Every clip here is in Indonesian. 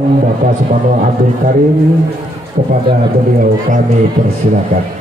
Bapak Suparno Abdul Karim, kepada beliau kami persilakan.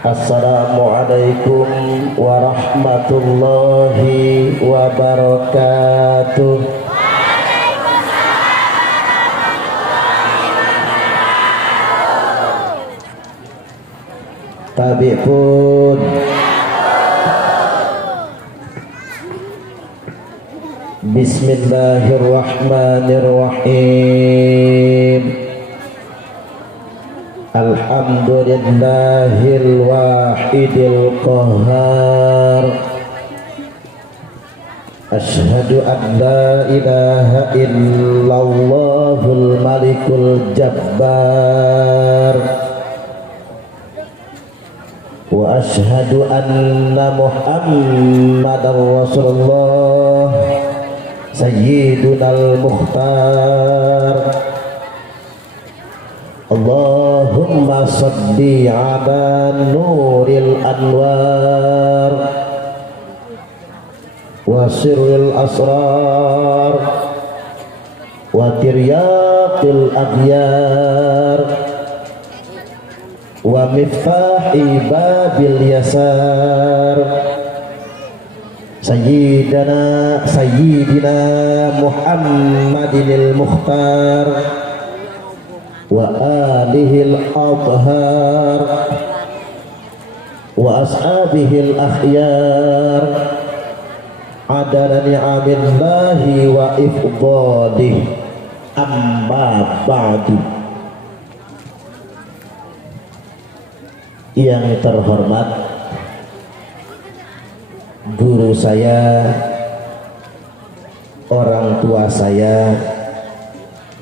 Assalamualaikum warahmatullahi wabarakatuh. Tabi pun Bismillahirrahmanirrahim. Alhamdulillahil wahidil qahhar. Asyhadu an la ilaha illallahul malikul jabbar. Wa asyhadu anna Muhammadar Rasulullah Sayyidunal Mukhtar. Allahumma salli ala nuril anwar wa sirril asrar wa tiryaqil aghyar wa miftahi babil yasar Sayyidina Muhammadinil Mukhtar wa alihil athhar wa ashabihil akhyar adana ni'amillahi wa ifdalih, amma ba'du. Yang terhormat guru saya, orang tua saya,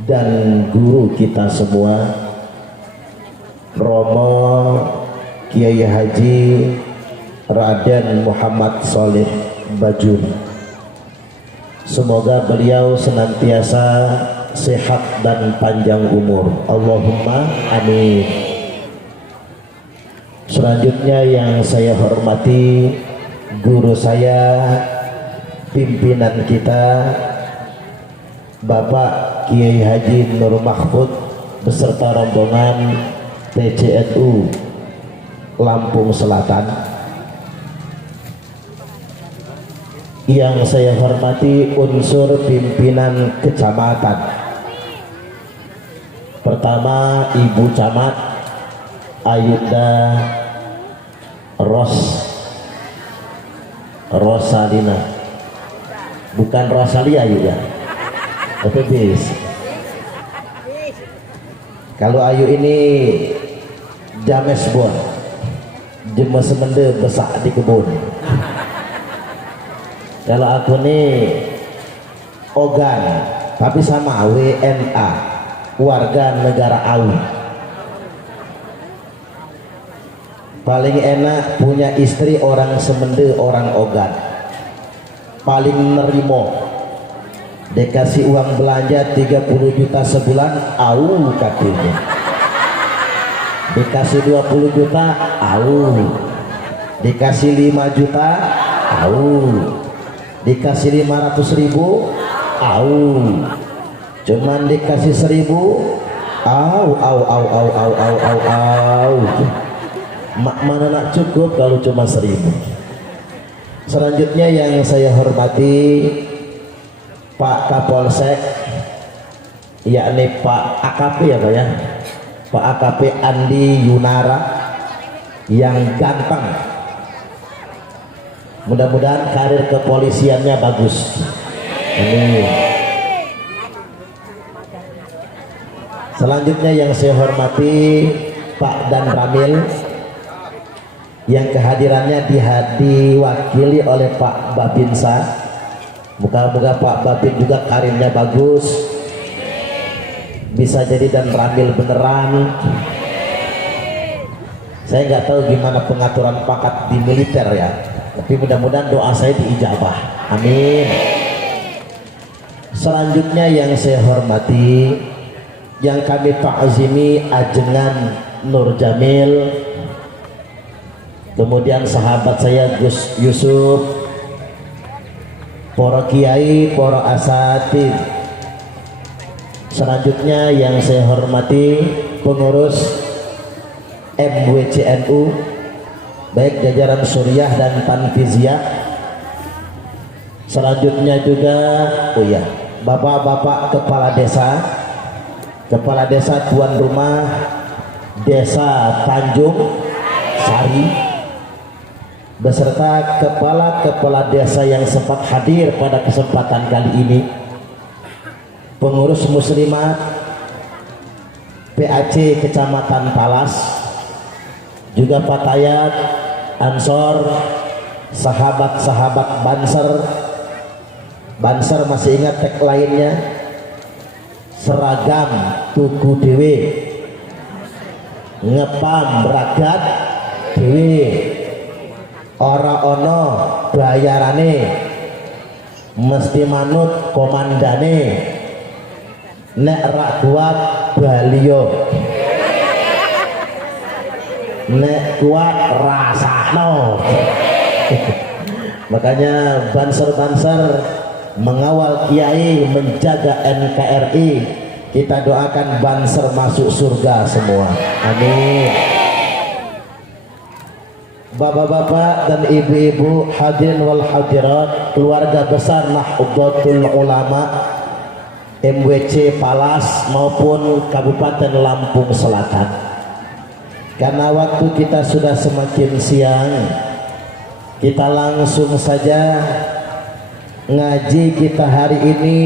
dan guru kita semua, Romo Kiai Haji Raden Muhammad Sholeh Bajuri. Semoga beliau senantiasa sehat dan panjang umur, Allahumma amin. Selanjutnya yang saya hormati guru saya, pimpinan kita, Bapak Kiai Haji Nur Mahfud beserta rombongan TCNU Lampung Selatan. Yang saya hormati unsur pimpinan kecamatan. Pertama, Ibu Camat Ayuda Rosalina, bukan Rosalia ya. Oke bis. Kalau Ayu ini James Bon, jema semende besak di kebun. Kalau aku nih Ogan, tapi sama WNA, warga negara AU. Paling enak punya istri orang semende, orang Ogan. Paling nerimo, dikasih uang belanja 30 juta sebulan, au katanya. Dikasih 20 juta, au. Dikasih 5 juta, au. Dikasih 500.000, au. Cuman dikasih 1.000, au. Mak mana nak cukup kalau cuma 1.000. Selanjutnya yang saya hormati Pak Kapolsek, yakni Pak AKP ya Pak ya, Pak AKP Andi Yunara yang ganteng. Mudah-mudahan karir kepolisiannya bagus. Amin. Selanjutnya yang saya hormati Pak Dan Ramil, yang kehadirannya diwakili oleh Pak Babinsa. Moga-moga Pak Babin juga karirnya bagus, bisa jadi dan ramil beneran. Saya nggak tahu gimana pengaturan pangkat di militer ya, tapi mudah-mudahan doa saya diijabah, amin. Selanjutnya yang saya hormati, yang kami ta'zimi ajengan Nur Jamil, kemudian sahabat saya Gus Yusuf, para kiai, para asatid. Selanjutnya yang saya hormati pengurus MWCNU, baik jajaran Suriah dan Tanfiziyah. Selanjutnya juga bapak-bapak kepala desa tuan rumah Desa Tanjung Sari, beserta kepala desa yang sempat hadir pada kesempatan kali ini, pengurus muslimat PAC Kecamatan Talas, juga Fatayat, Ansor, sahabat-sahabat Banser masih ingat tag lainnya, seragam tuku dewe, ngepam ragat dewe, ora ono bayarane, mesti manut komandane, nek rak kuat balio, nek kuat rasano. Makanya banser-banser mengawal kiai, menjaga NKRI. Kita doakan Banser masuk surga semua, amin. Bapak-bapak dan ibu-ibu, hadirin wal hadirat, keluarga besar Nahdlatul Ulama MWC Palas maupun Kabupaten Lampung Selatan. Karena waktu kita sudah semakin siang, kita langsung saja ngaji kita hari ini,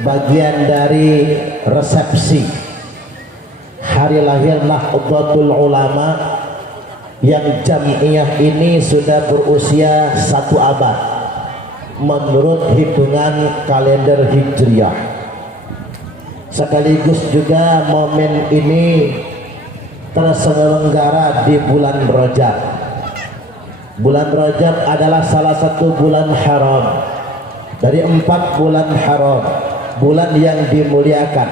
bagian dari resepsi hari lahir Nahdlatul Ulama yang jamiah ini sudah berusia 1 abad menurut hitungan kalender Hijriah. Sekaligus juga momen ini terselenggara di bulan Rajab. Bulan Rajab adalah salah satu bulan haram dari 4 bulan haram, bulan yang dimuliakan,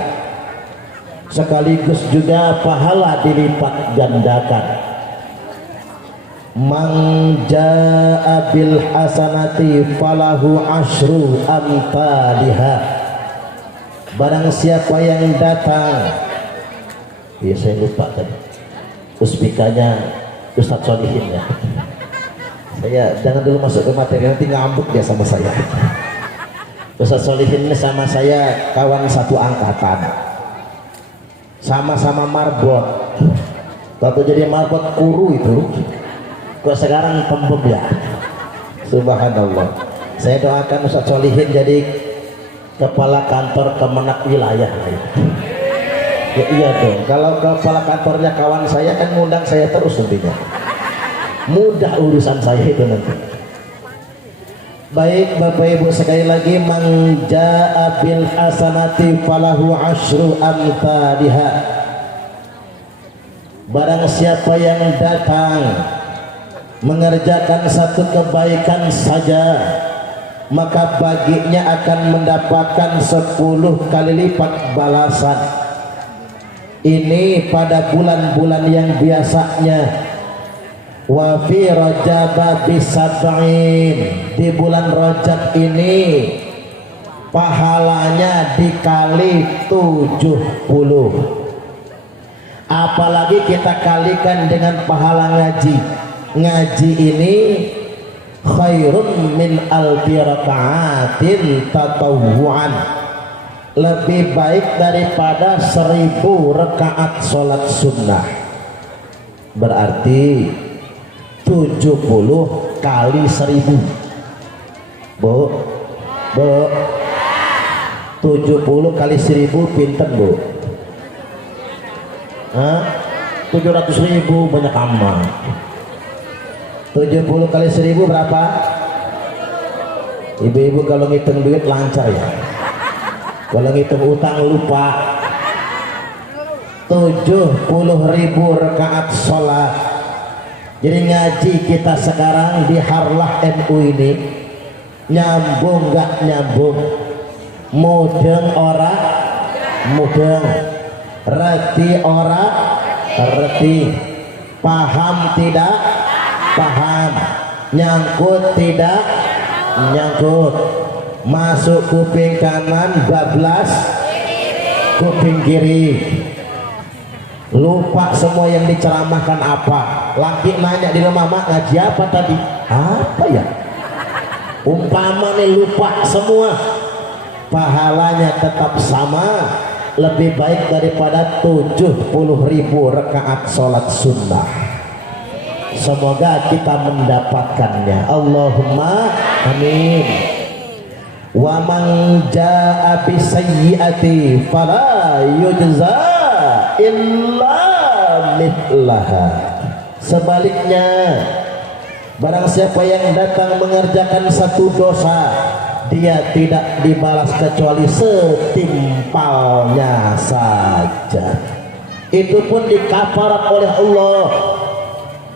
sekaligus juga pahala dilipat gandakan. Man jaa bil hasanati falahu asyru amthaliha. Barang siapa yang datang, ya saya lupa tadi uspikanya Ustadz Solihin ya. Saya jangan dulu masuk ke materi, nanti ngambuk dia sama saya. Ustadz Solihin ini sama saya kawan satu angkatan, sama-sama marbot. Waktu jadi marbot kuru itu, kok sekarang pembem ya. Subhanallah. Saya doakan Ustadz Solihin jadi kepala kantor Kemenak wilayah. Ya iya dong, kalau kepala kantornya kawan saya kan ngundang saya terus nantinya. Mudah urusan saya itu nanti. Baik Bapak Ibu, sekali lagi, man jaa bil hasanati falahu asyru amthaliha. Barang siapa yang datang mengerjakan satu kebaikan saja, maka baginya akan mendapatkan 10 kali lipat balasan. Ini pada bulan-bulan yang biasanya. Wa fi Rajab bisab'in, di bulan Rajab ini pahalanya dikali 70. Apalagi kita kalikan dengan pahala ngaji. Ngaji ini khairun min alfi raka'atin tatawwu'an, lebih baik daripada 1000 rakaat sholat sunnah. Berarti 70 kali 1000. Bu 70 kali 1000 pinten Bu? 700.000, banyak amat. 70 kali 1000 berapa? Ibu-ibu kalau ngitung duit lancar ya, kalau ngitung utang lupa. 70.000 rakaat sholat. Jadi ngaji kita sekarang di Harlah NU ini nyambung gak nyambung, mudeng ora mudeng, reti ora reti, paham tidak paham, nyangkut tidak nyangkut, masuk kuping kanan bablas kuping kiri, lupa semua yang diceramahkan apa. Laki nanya di rumah, mak ngaji apa tadi? Apa ya? Umpama nih lupa semua, pahalanya tetap sama, lebih baik daripada 70.000 rakaat sholat sunnah. Semoga kita mendapatkannya, Allahumma amin. Wa man jaa bisayyi'ati fala yujza illa mithlaha. Sebaliknya, barang siapa yang datang mengerjakan satu dosa, dia tidak dibalas kecuali setimpalnya saja. Itu pun dikafarat oleh Allah.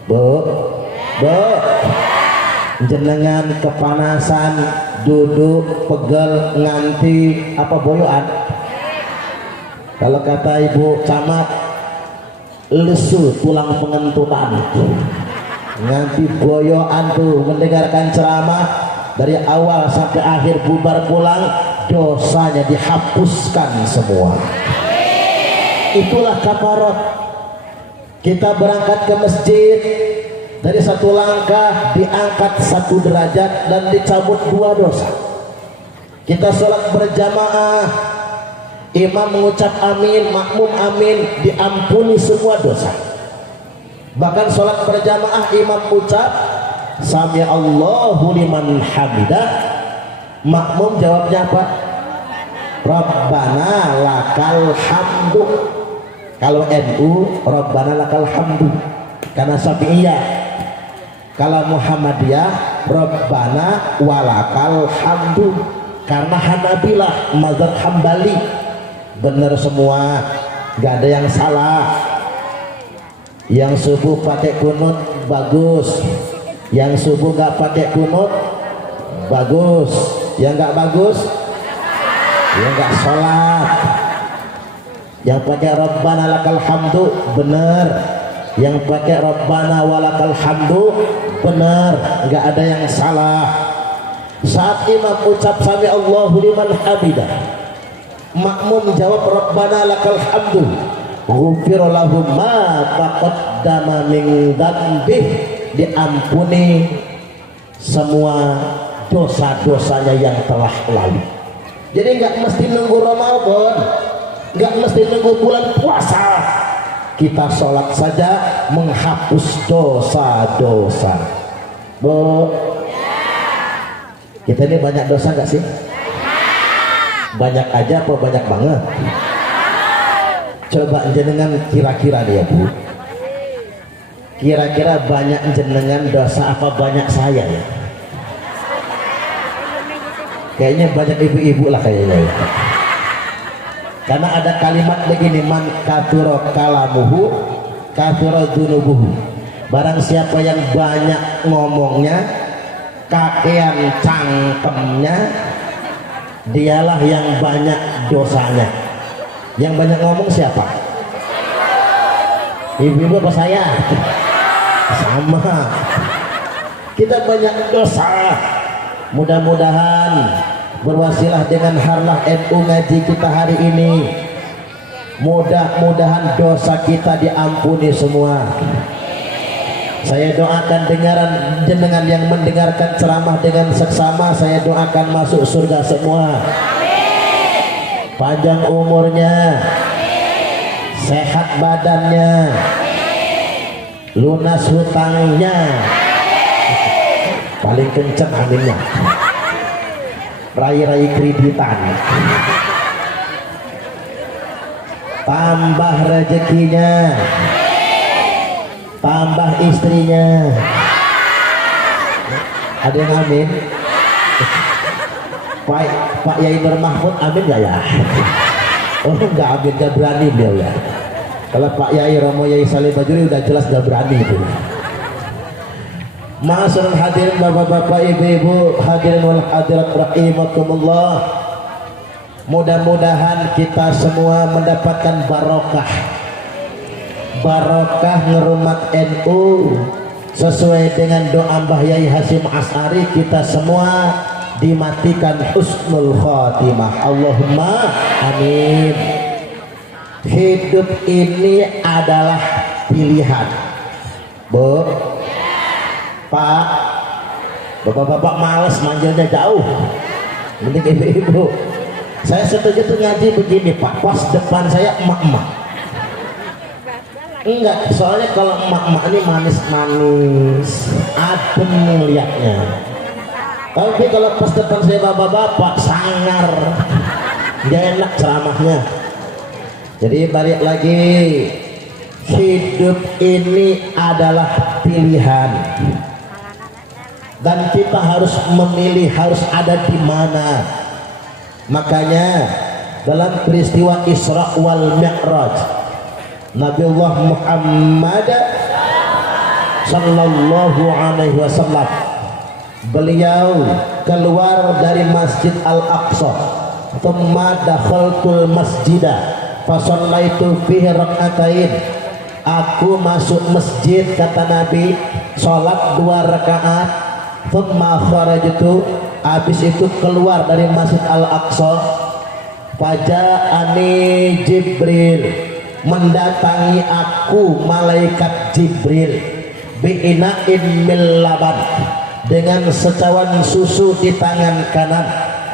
Bu, jenengan kepanasan, duduk pegel nganti apa boyoan, kalau kata ibu camat, lesu tulang pengentutan, nganti boyoan tuh mendengarkan ceramah dari awal sampai akhir, bubar pulang dosanya dihapuskan semua. Itulah kafarat. Kita berangkat ke masjid, dari satu langkah diangkat 1 derajat dan dicabut 2 dosa. Kita sholat berjamaah, imam mengucap amin, makmum amin, diampuni semua dosa. Bahkan sholat berjamaah imam ucap sami Allahu liman hamidah, makmum jawabnya apa? Rabbana lakal hamdu. Kalau NU Rabbana lakal hamdu karena Syafi'iyah. Kalau Muhammadiyah Rabbana walakal hamdu karena Hanabilah mazhab Hambali. Bener semua, gak ada yang salah. Yang subuh pakai kunut bagus, yang subuh gak pakai kunut bagus, yang gak bagus yang gak sholat. Yang pakai Rabbana lakal hamdu bener, yang pakai Rabbana walakal hamdu bener, nggak ada yang salah. Saat imam ucap sami Allahu liman hamidah, makmum jawab Rabbana lakal hamdu, ghufira lahum ma taqaddama min dzambih, diampuni semua dosa-dosanya yang telah lalu. Jadi nggak mesti nunggu Ramadan, nggak mesti nunggu bulan puasa, kita sholat saja menghapus dosa-dosa. Bu, kita ini banyak dosa nggak sih? Banyak aja apa banyak banget? Coba jenengan kira-kira deh ya Bu, kira-kira banyak jenengan dosa apa banyak saya ya? Kayaknya banyak ibu-ibu lah kayaknya ya. Karena ada kalimat begini, man kathura kalamuhu kathura dunubuhu. Barang siapa yang banyak ngomongnya, kakean cangkemnya, dialah yang banyak dosanya. Yang banyak ngomong siapa? Ibu-ibu apa saya? Sama. Kita banyak dosa. Mudah-mudahan berwasilah dengan Harlah NU ngaji kita hari ini, mudah-mudahan dosa kita diampuni semua. Saya doakan dengaran jenengan yang mendengarkan ceramah dengan seksama, saya doakan masuk surga semua. Panjang umurnya, sehat badannya, lunas hutangnya, paling kenceng aminnya, rai-rai kreditan, tambah rezekinya, tambah istrinya, Ada yang amin? Pak Yai Nur Mahmud amin gak ya? Oh enggak amin, gak berani beliau ya. Kalau Pak Yai Romo Yai Salim Bajuri udah jelas gak berani itu. Ma'asyiral hadirin, bapak-bapak, ibu-ibu, hadirin wal hadirat rahimakumullah. Mudah-mudahan kita semua mendapatkan barokah ngerumat NU sesuai dengan doa Mbah Yai Hasyim Asy'ari. Kita semua dimatikan husnul khotimah, Allahumma amin. Hidup ini adalah pilihan, Bu, Pak, bapak-bapak males manggilnya jauh, mending ibu-ibu. Saya setuju tuh ngaji begini Pak, pas depan saya emak-emak. Enggak, soalnya kalau emak-emak ini manis-manis, adem ngeliatnya. Tapi kalau pas depan saya bapak-bapak sangar, gak enak ceramahnya. Jadi balik lagi, hidup ini adalah pilihan. Dan kita harus memilih harus ada di mana. Makanya dalam peristiwa Isra wal Mi'raj, Nabiullah Muhammad sallallahu alaihi wasallam beliau keluar dari Masjid Al-Aqsa. Thumma dakhaltul masjidah fa shallaitu fihi rak'atain. Aku masuk masjid, kata Nabi, sholat 2 rakaat. Thumma kharajtu, habis itu keluar dari Masjid Al-Aqsa. Faja'ani Jibril, mendatangi aku malaikat Jibril, bi'ina'in min laban, dengan secawan susu di tangan kanan,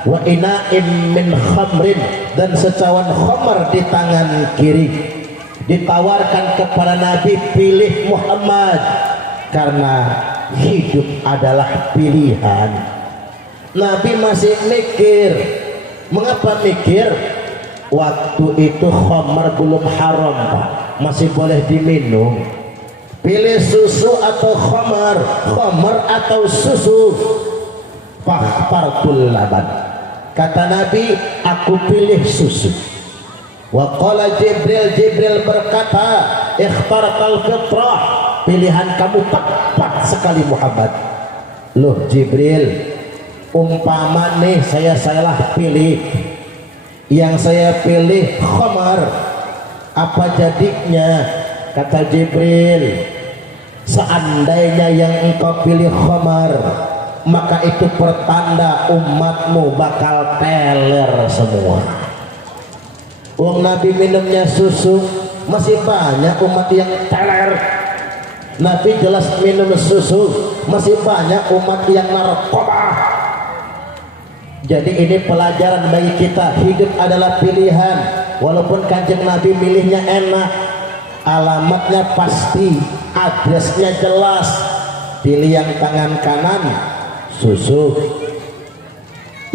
wa ina'in min khamrin, dan secawan khamar di tangan kiri. Ditawarkan kepada Nabi, pilih Muhammad, karena hidup adalah pilihan. Nabi masih mikir. Mengapa mikir? Waktu itu khamar belum haram Pak, masih boleh diminum. Pilih susu atau khamar atau susu. Fakhtartul laban, kata Nabi, aku pilih susu. Wa qala Jibril berkata, ikhtartal fitrah, pilihan kamu tepat sekali Muhammad. Loh Jibril, umpama nih saya salah pilih, yang saya pilih khamar, apa jadinya? Kata Jibril, seandainya yang engkau pilih khamar, maka itu pertanda umatmu bakal teler semua. Nabi minumnya susu, masih banyak umat yang teler. Nabi jelas minum susu, masih banyak umat yang narkoba. Jadi ini pelajaran bagi kita, hidup adalah pilihan. Walaupun Kanjeng Nabi milihnya enak, alamatnya pasti, adresnya jelas. Pilih yang tangan kanan susu,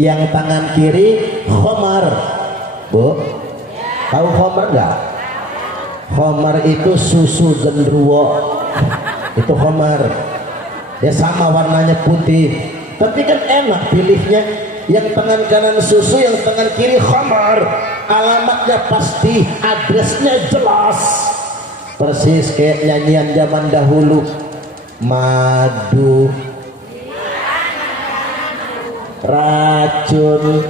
yang tangan kiri khamar. Bu, tahu khamar enggak? Khamar itu susu genderuwo, itu khamar. Ya sama warnanya putih, tapi kan enak pilihnya. Yang tangan kanan susu, yang tangan kiri khamar. Alamatnya pasti, adresnya jelas. Persis kayak nyanyian zaman dahulu, madu racun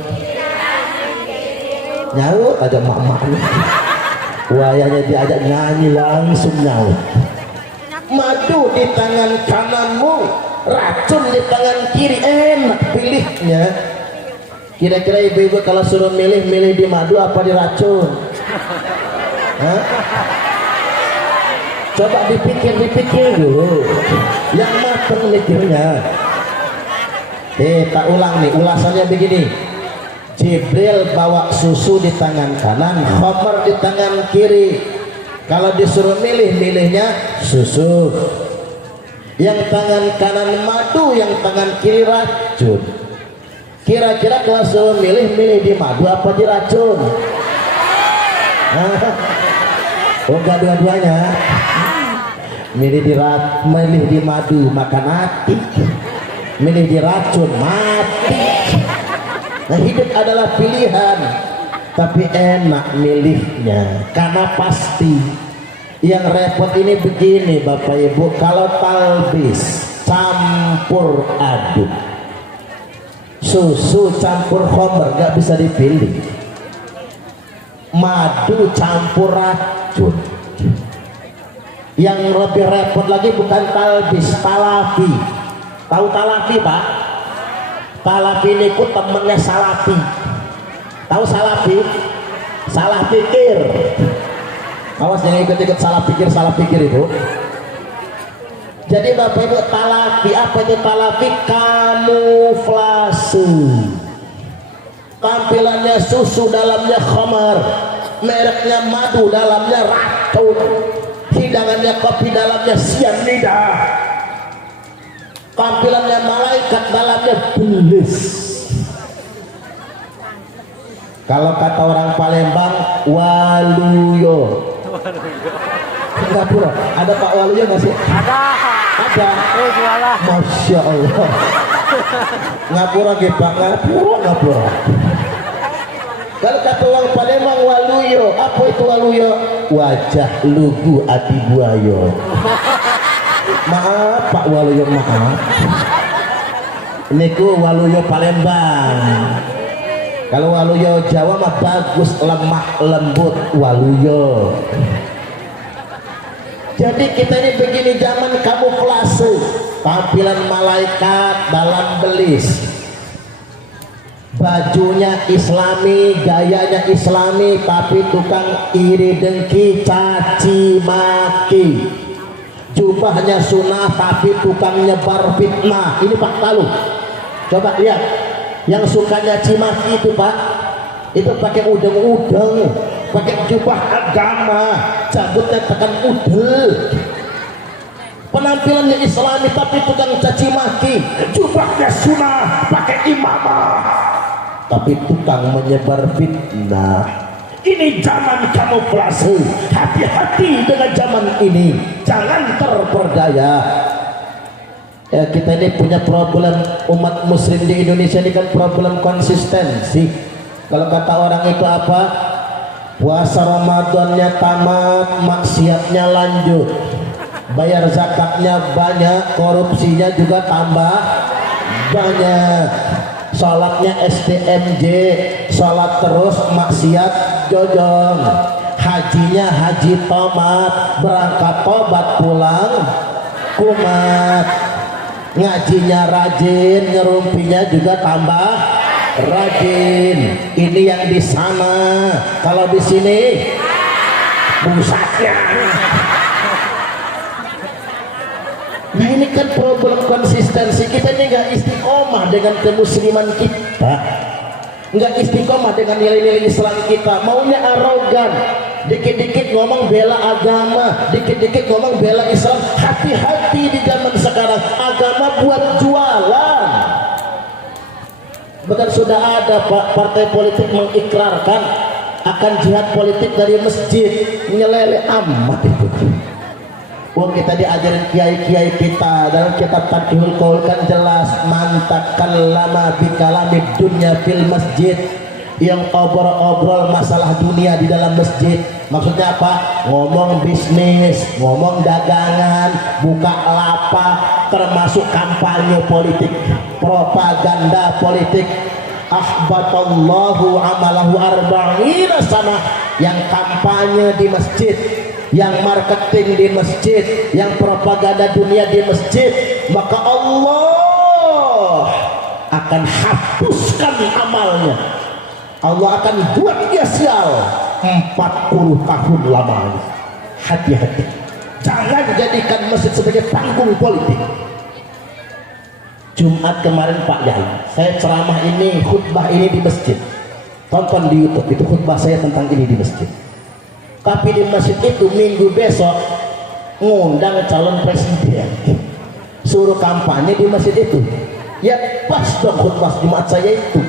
nyaut, ada mak-maknya wayanya diajak nyanyi langsung nyaut. Madu di tangan kananmu, racun di tangan kiri, enak pilihnya. Kira-kira ibu-ibu kalau suruh milih di madu apa di racun? Hah? Coba dipikir dulu, yang matang mikirnya. Tak ulang nih, ulasannya begini. Jibril bawa susu di tangan kanan, khamar di tangan kiri. Kalau disuruh milihnya susu. Yang tangan kanan madu, yang tangan kiri racun. Kira-kira kalau suruh milih di madu apa di racun? Oh enggak, dua-duanya. Milih di madu makan hati. milih diracun mati. Nah, hidup adalah pilihan, tapi enak milihnya karena pasti. Yang repot ini begini Bapak Ibu, kalau talbis campur aduk, susu campur khamr gak bisa dipilih, madu campur racun. Yang lebih repot lagi bukan talbis, talafi. Tahu talafi Pak? Talafi ini ku temennya salafi. Tahu salafi? Salah pikir. Awas jangan ikut-ikut salah pikir itu. Jadi Bapak Ibu, talafi apa itu talafi? Kamuflase. Tampilannya susu, dalamnya khamar, mereknya madu, dalamnya racun, hidangannya kopi, dalamnya cyanida, tampilannya malaikat, dalamnya belis. Kalau kata orang Palembang, waluyo. Singapura ada Pak Waluyo nggak sih? Ada. Masya Allah. Ngapura gitu Pak, ngapura. Kalau kata orang Palembang waluyo, apa itu waluyo? Wajah lugu ati buayo. Maaf Pak Waluyo, maaf. Ini ku waluyo Palembang. Kalau waluyo Jawa mah bagus, lemah lembut waluyo. Jadi kita ini begini, zaman kamuflase, tampilan malaikat dalam belis, bajunya islami, gayanya islami, tapi tukang iri dengki, caci maki. Jubahnya sunnah tapi tukang nyebar fitnah. Ini fakta lu. Coba lihat, yang suka nyaci maki itu Pak, itu pakai udeng-udeng, pakai jubah agama, cabutnya tekan udel, penampilannya islami tapi tukang caci maki, jubahnya sunnah, pakai imamah tapi tukang menyebar fitnah. Ini zaman kamuflase. Hati-hati dengan zaman ini, jangan terperdaya. Kita ini punya problem, umat muslim di Indonesia ini kan problem konsistensi. Kalau kata orang itu apa? Puasa Ramadannya tamat, maksiatnya lanjut, bayar zakatnya banyak, korupsinya juga tambah banyak, sholatnya STMJ, sholat terus, maksiat jojong, hajinya haji tomat, berangkat tobat pulang kumat, ngajinya rajin, ngerumpinya juga tambah rajin. Ini yang di sana, kalau di sini pusatnya. Nah ini kan problem konsistensi kita ini, nggak istiqomah dengan kemusliman kita, nggak istiqomah dengan nilai-nilai Islam kita, maunya arogan, dikit-dikit ngomong bela agama, dikit-dikit ngomong bela Islam. Hati-hati di zaman sekarang, agama buat jualan. Bahkan sudah ada Pak partai politik mengikrarkan akan jihad politik dari masjid, nyelele amat itu. Wong kita diajarin kiai-kiai kita dalam kitab Tadhihul Qaul kan jelas, mantakan lama bikalamid dunya fil masjid, yang obrol-obrol masalah dunia di dalam masjid. Maksudnya apa? Ngomong bisnis, ngomong dagangan, buka lapak, termasuk kampanye politik, propaganda politik. Ahbatallahu amalahu arba'ina sana, yang kampanye di masjid, yang marketing di masjid, yang propaganda dunia di masjid, maka Allah akan hapuskan amalnya. Allah akan buat dia sial 40 tahun lamanya. Hati-hati, jangan jadikan masjid sebagai panggung politik. Jumat kemarin Pak Yai, saya ceramah ini, khutbah ini di masjid. Tonton di YouTube, itu khutbah saya tentang ini di masjid. Tapi di masjid itu minggu besok ngundang calon presiden, suruh kampanye di masjid itu. Ya pas dong khutbah Jumat saya itu.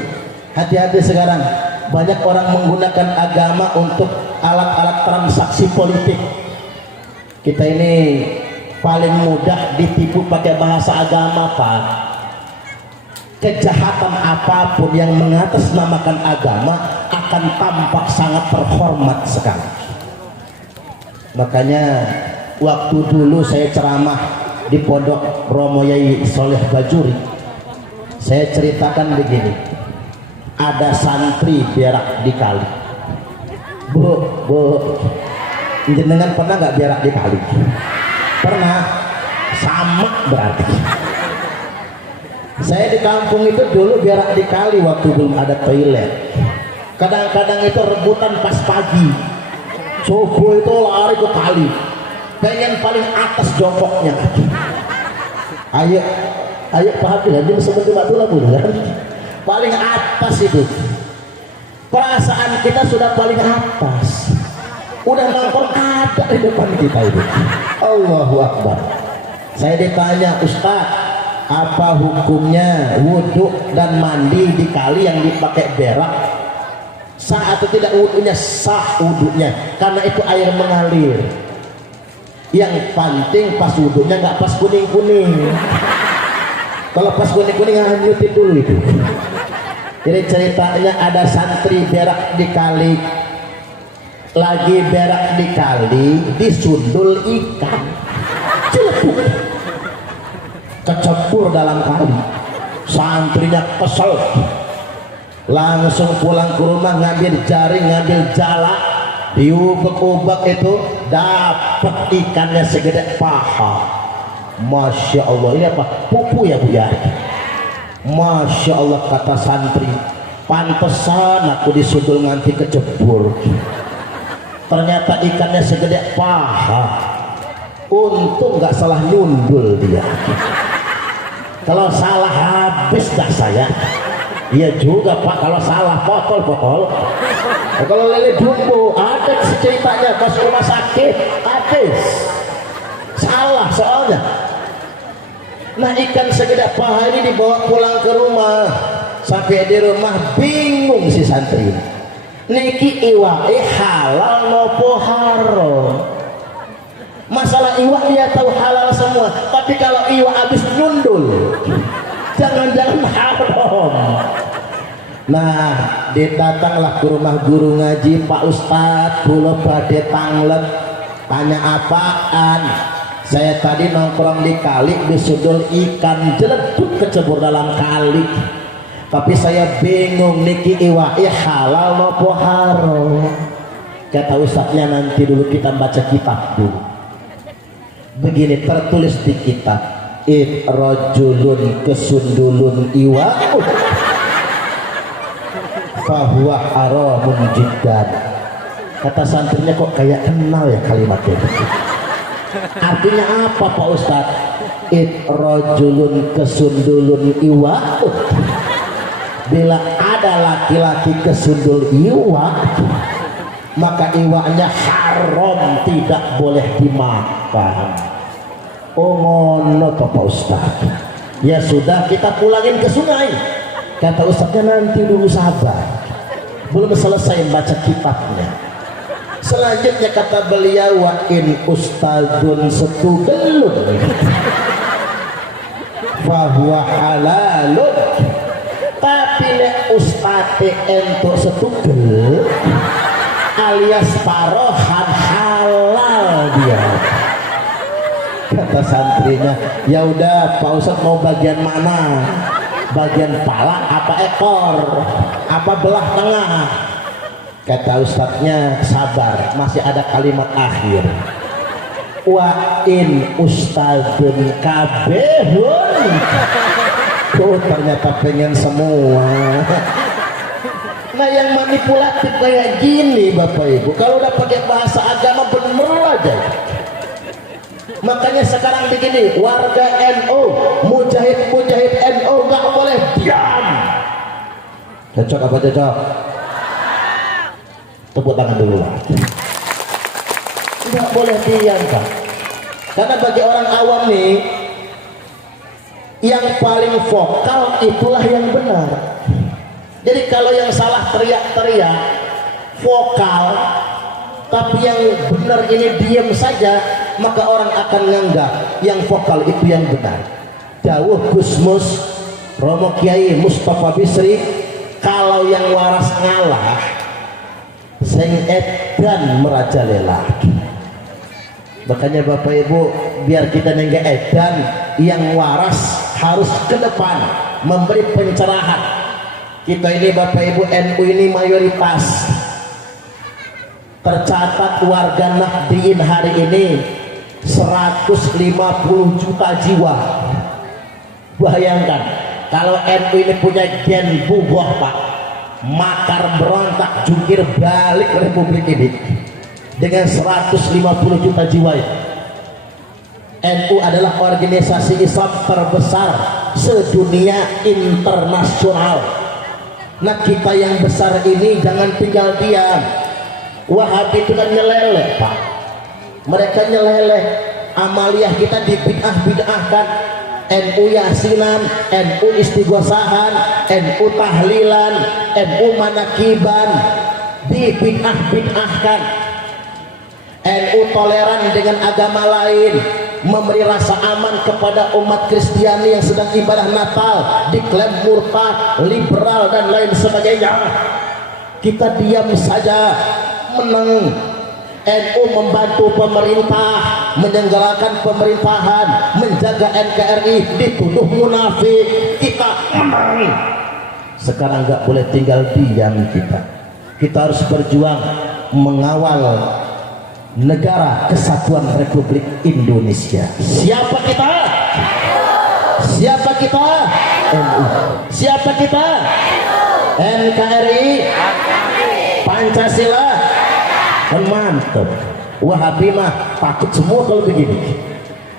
Hati-hati sekarang, banyak orang menggunakan agama untuk alat-alat transaksi politik. Kita ini paling mudah ditipu pakai bahasa agama Pak. kejahatan apapun yang mengatasnamakan agama akan tampak sangat terhormat sekali. Makanya waktu dulu saya ceramah di Pondok Romo Yai Soleh Bajuri, saya ceritakan begini, ada santri berak di kali. Bu, jenengan pernah nggak berak di kali? Pernah? Sama berarti. Saya di kampung itu dulu berak di kali waktu belum ada toilet. Kadang-kadang itu rebutan pas pagi, subuh itu lari ke kali, pengen paling atas jongkoknya. Ayo Pak Habib, jadi seperti batu lah kan? Paling atas itu. Perasaan kita sudah paling atas, udah nongkrong ada di depan kita itu. Allahu Akbar. Saya ditanya, Ustaz, apa hukumnya wudhu dan mandi di kali yang dipakai berak? Sah atau tidak wudhunya? Sah wudhunya, karena itu air mengalir. Yang penting pas wudhunya nggak pas kuning-kuning. Kalau pas kuning-kuning hanyutin dulu itu. Jadi ceritanya ada santri berak di kali, lagi berak di kali disundul ikan, celepuk, kecebur dalam kali. Santrinya kesel, langsung pulang ke rumah, ngambil jaring, ngambil jala, diubek-ubek itu dapat ikannya segede paha. Masya Allah, ini apa? Pupu ya Bu ya? Masya Allah, kata santri, pantesan aku disundul nganti kecebur. Ternyata ikannya segede paha. Untung nggak salah nyundul dia. Kalau salah habis dah saya. Iya juga Pak, kalau salah potol. Kalau lele jumbo ada ceritanya pas rumah sakit habis. Salah soalnya. Nah ikan segede paha ini dibawa pulang ke rumah. Sampai di rumah bingung si santri. Niki iwae halal nopo haram. Masalah iwa dia tahu halal semua, tapi kalau iwa habis nyundul, jangan-jangan haram. Nah, datanglah ke rumah guru ngaji, Pak Ustadz, kula badhe tanglet. Tanya apaan? Saya tadi nongkrong di kali disundul ikan jeleduk kecebur dalam kali. Tapi saya bingung niki iwae halal nopo haram. Kata ustadznya, nanti dulu kita baca kitab dulu. Begini tertulis di kitab, rajulun kesundulun iwa fahuwa haramun jiddan. Kata santrinya, kok kayak kenal ya kalimat itu. Artinya apa Pak Ustadz? Rajulun kesundulun iwa, bila ada laki-laki kesundul iwa, maka iwanya haram, tidak boleh dimakan. Oh ngono toh Pak Ustadz. Ya sudah, kita pulangin ke sungai. Kata ustadznya, nanti dulu sabar, belum selesai baca kitabnya. Selanjutnya kata beliau, wa in ustadzun setugelun fahuwa halalun. Tapi nek ustadz entuk setugel alias parohan, halal dia. Kata santrinya, ya udah Pak Ustadz mau bagian mana? Bagian pala apa ekor? Apa belah tengah? Kata ustadznya, sabar, masih ada kalimat akhir. Wa in ustadzun kabehun. Oh ternyata pengen semua. Nah yang manipulatif kayak gini Bapak Ibu, kalau udah pakai bahasa agama bener aja. Makanya sekarang begini, warga NU, mujahid NU nggak boleh diam. Cocok apa cocok? Tepuk tangan dulu lah. Nggak boleh diam Pak. Karena bagi orang awam nih, yang paling vokal itulah yang benar. Jadi kalau yang salah teriak-teriak vokal, tapi yang benar ini diam saja, maka orang akan menganggap yang vokal itu yang benar. Dawuh Gusmus, Romo Kiai Mustafa Bisri, kalau yang waras ngalah sing edan merajalela. Makanya Bapak Ibu, biar kita nengge edan, yang waras harus ke depan memberi pencerahan. Kita ini Bapak Ibu NU ini mayoritas, tercatat warga Nahdliyin hari ini 150 juta jiwa. Bayangkan kalau NU ini punya gen buboh Pak, makar berontak jungkir balik Republik ini dengan 150 juta jiwa. NU adalah organisasi Islam terbesar sedunia internasional. Nah kita yang besar ini jangan tinggal diam. Wahabi itu kan nyeleleh Pak, mereka nyeleleh. Amaliyah kita dibid'ah-bid'ahkan, NU yasinan, NU istighosahan, NU tahlilan, NU manakiban, dibid'ah-bid'ahkan. NU toleran dengan agama lain, memberi rasa aman kepada umat Kristiani yang sedang ibadah Natal, diklaim murtad, liberal dan lain sebagainya. Kita diam saja, menang. NU membantu pemerintah menyelenggarakan pemerintahan, menjaga NKRI, dituduh munafik, kita menang. Sekarang nggak boleh tinggal diam kita harus berjuang mengawal negara kesatuan Republik Indonesia. Siapa kita? Siapa kita? NU. Siapa kita? NKRI, Pancasila. Kan mantap. Wahabi mah takut semua kalau begini.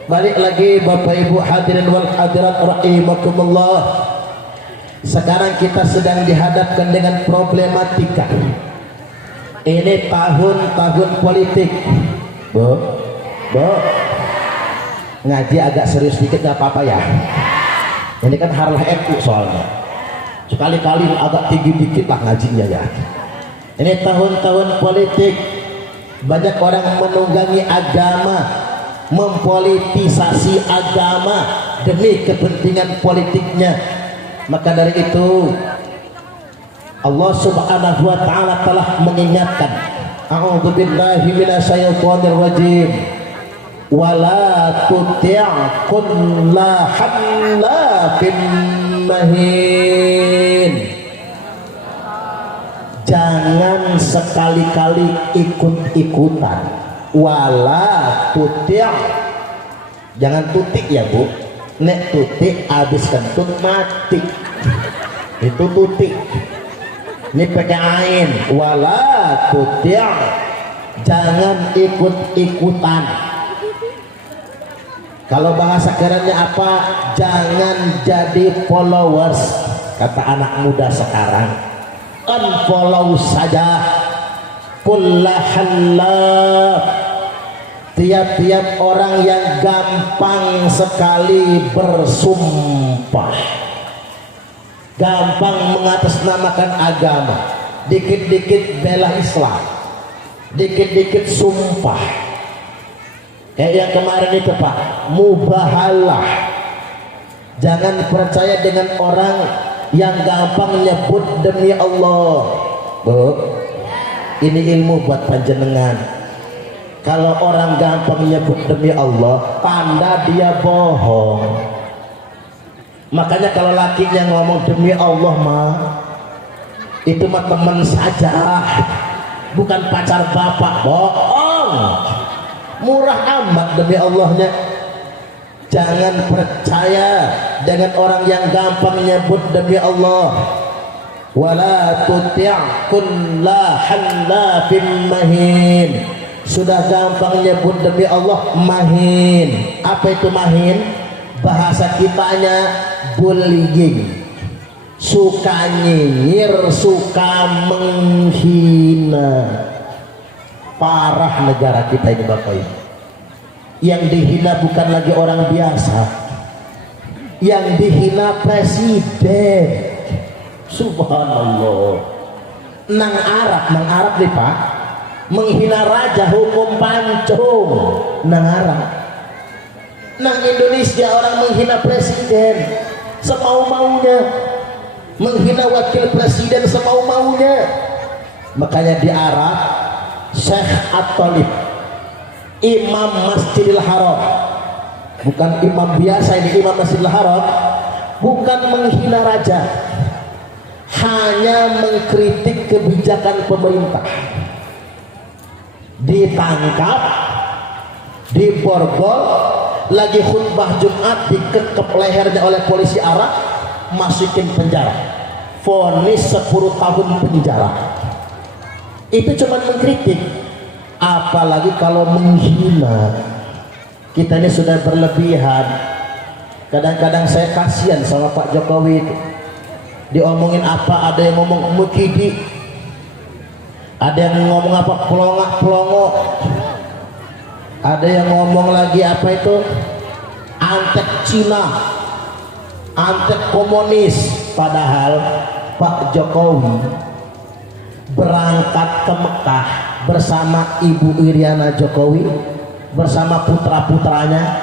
Balik lagi Bapak Ibu hadirin wal hadirat rahimakumullah. Sekarang kita sedang dihadapkan dengan problematika. Ini tahun-tahun politik. Bu, ngaji agak serius dikit gak apa-apa ya. Ini kan harlah NU soalnya. Sekali-kali agak tinggi dikit lah ngajinya ya. Ini tahun-tahun politik, banyak orang menunggangi agama, mempolitisasi agama demi kepentingan politiknya. Maka dari itu Allah Subhanahu wa taala telah mengingatkan, a'udzubillahi minasyaitonir rajim, wala tuti' kulla hallafin mahin. Jangan sekali-kali ikut-ikutan. Wala tuti', jangan tutik ya Bu. Nek tutik habis kentut mati. Itu tutik. Ini pakai ain. Wala tuti', jangan ikut-ikutan. Kalau bahasa kerennya apa? Jangan jadi followers, kata anak muda sekarang. Unfollow saja. Kullahallaf, tiap-tiap orang yang gampang sekali bersumpah, gampang mengatasnamakan agama, dikit-dikit bela Islam, dikit-dikit sumpah. Kayak yang kemarin itu Pak, mubahalah. Jangan percaya dengan orang yang gampang nyebut demi Allah. Bu, ini ilmu buat panjenengan. Kalau orang gampang nyebut demi Allah, tanda dia bohong. Makanya kalau lakinya ngomong demi Allah mah, itu mah teman saja, bukan pacar bapak. Bohong, murah amat demi Allahnya. Jangan percaya dengan orang yang gampang nyebut demi Allah. Wala tuti' kulla hallafin mahin. Sudah gampang nyebut demi Allah mahin. Apa itu mahin? Bahasa kitanya bullying, suka nyinyir, suka menghina. Parah negara kita ini Bapak Ibu. Yang dihina bukan lagi orang biasa, yang dihina presiden. Subhanallah. Nang Arab nih Pak, menghina raja hukum pancung. Nang Arab. Nang Indonesia orang menghina presiden semau-maunya, menghina wakil presiden semau-maunya. Makanya di Arab Syekh At-Talib, imam Masjidil Haram, bukan imam biasa, ini imam Masjidil Haram, bukan menghina raja, hanya mengkritik kebijakan pemerintah. Ditangkap, diborgol, lagi khutbah Jumat dikekep lehernya oleh polisi Arab, masukin penjara, vonis 10 tahun penjara. Itu cuma mengkritik, apalagi kalau menghina. Kita ini sudah berlebihan. Kadang-kadang saya kasihan sama Pak Jokowi itu. Diomongin apa, ada yang ngomong mukidi, ada yang ngomong apa pelongak-pelongok, ada yang ngomong lagi apa itu antek Cina, antek komunis. Padahal Pak Jokowi berangkat ke Mekah bersama Ibu Iriana Jokowi, bersama putra-putranya,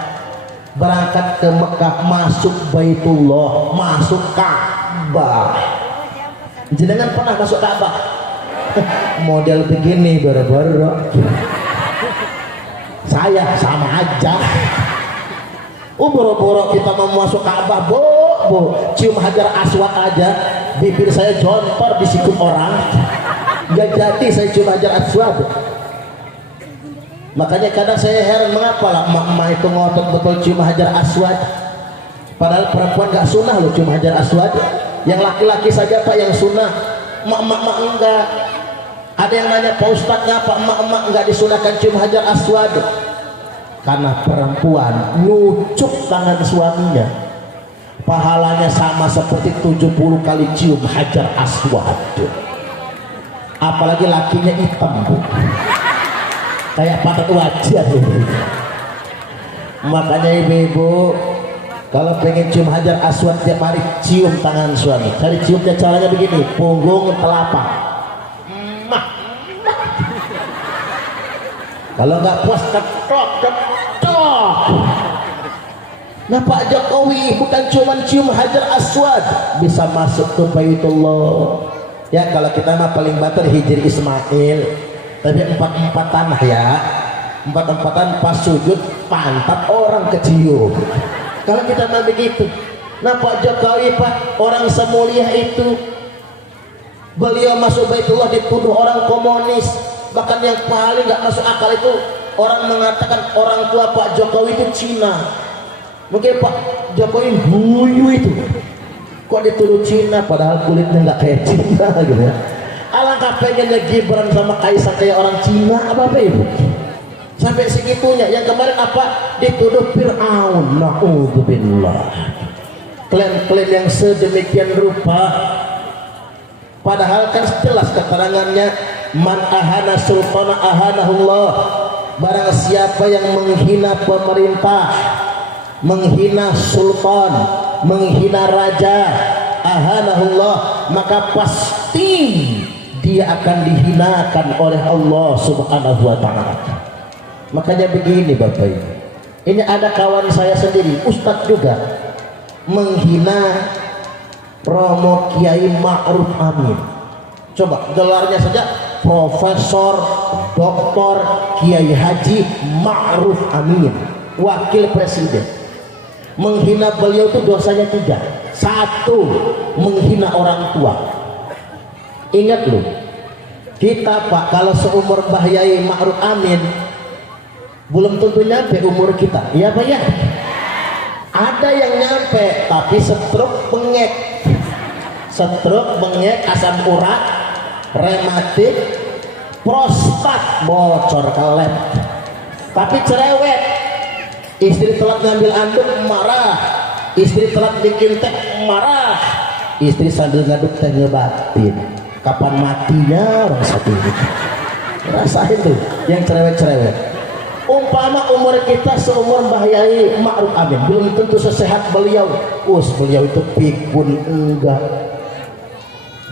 berangkat ke Mekah, masuk Baitullah, masuk Ka'bah. Jenengan pernah masuk Ka'bah? Model begini boro-boro. Saya sama aja. Boro-boro kita mau masuk Ka'bah, bu, cium Hajar Aswad aja, bibir saya jontor di sikut orang. Gak jadi saya cium Hajar Aswad. Makanya kadang saya heran mengapa lah emak-emak itu ngotot betul cium Hajar Aswad, padahal perempuan gak sunnah loh cium Hajar Aswad. Yang laki-laki saja Pak yang sunnah, emak-emak enggak. Ada yang nanya, Pak Ustadz ngapa emak-emak enggak disunahkan cium Hajar Aswad? Karena perempuan nyucuk tangan suaminya, pahalanya sama seperti 70 kali cium Hajar Aswad. Apalagi lakinya hitam, Bu, kayak patat wajah. Makanya ibu-ibu kalau pengen cium Hajar Aswad tiap hari, cium tangan suami. Cari ciumnya caranya begini, punggung telapak. Kalau nggak puas ketok. Nah Pak Jokowi bukan cuma cium Hajar Aswad, bisa masuk ke Baitullah. Ya kalau kita mah paling banter Hijri Ismail, tapi 4-4-an ya, 4-4-an pas sujud pantat orang kecium. Kalau kita mah begitu. Nah Pak Jokowi Pak, orang semulia itu, beliau masuk Baitullah dituduh orang komunis. Bahkan yang paling nggak masuk akal itu orang mengatakan orang tua Pak Jokowi itu Cina. Mungkin Pak Jokowi buyu itu, kok dituduh Cina padahal kulitnya nggak kayak Cina gitu ya. Alangkah pengennya Gibran sama Kaisang kayak orang Cina apa ibu, sampai segitunya. Yang kemarin apa, dituduh Fir'aun, na'udzubillah. Klaim-klaim yang sedemikian rupa, padahal kan jelas keterangannya, man ahana sultana ahanahullah. Barang siapa yang menghina pemerintah, menghina sultan, menghina raja, ahanahullah, maka pasti dia akan dihinakan oleh Allah Subhanahu wa ta'ala. Makanya begini Bapak Ibu, ini ada kawan saya sendiri, Ustadz juga, menghina Romo Kiai Ma'ruf Amin. Coba gelarnya saja, Profesor Doktor Kiai Haji Ma'ruf Amin, Wakil Presiden. Menghina beliau itu dosanya 3. 1, menghina orang tua. Ingat loh, kita Pak kalau seumur Mbah Yai Ma'ruf Amin belum tentu nyampe umur kita, ya Pak ya. Ada yang nyampe tapi stroke bengek, asam urat, rematik, prostat bocor kelep. Tapi cerewet, istri telat ngambil anduk marah, istri telat bikin teh marah, istri sambil ngaduk teh ngebatin. Kapan matinya orang satu ini? Rasain tuh yang cerewet-cerewet. Umpama umur kita seumur Mbah Yai Ma'ruf Amin, belum tentu sesehat beliau. Beliau itu pikun enggak,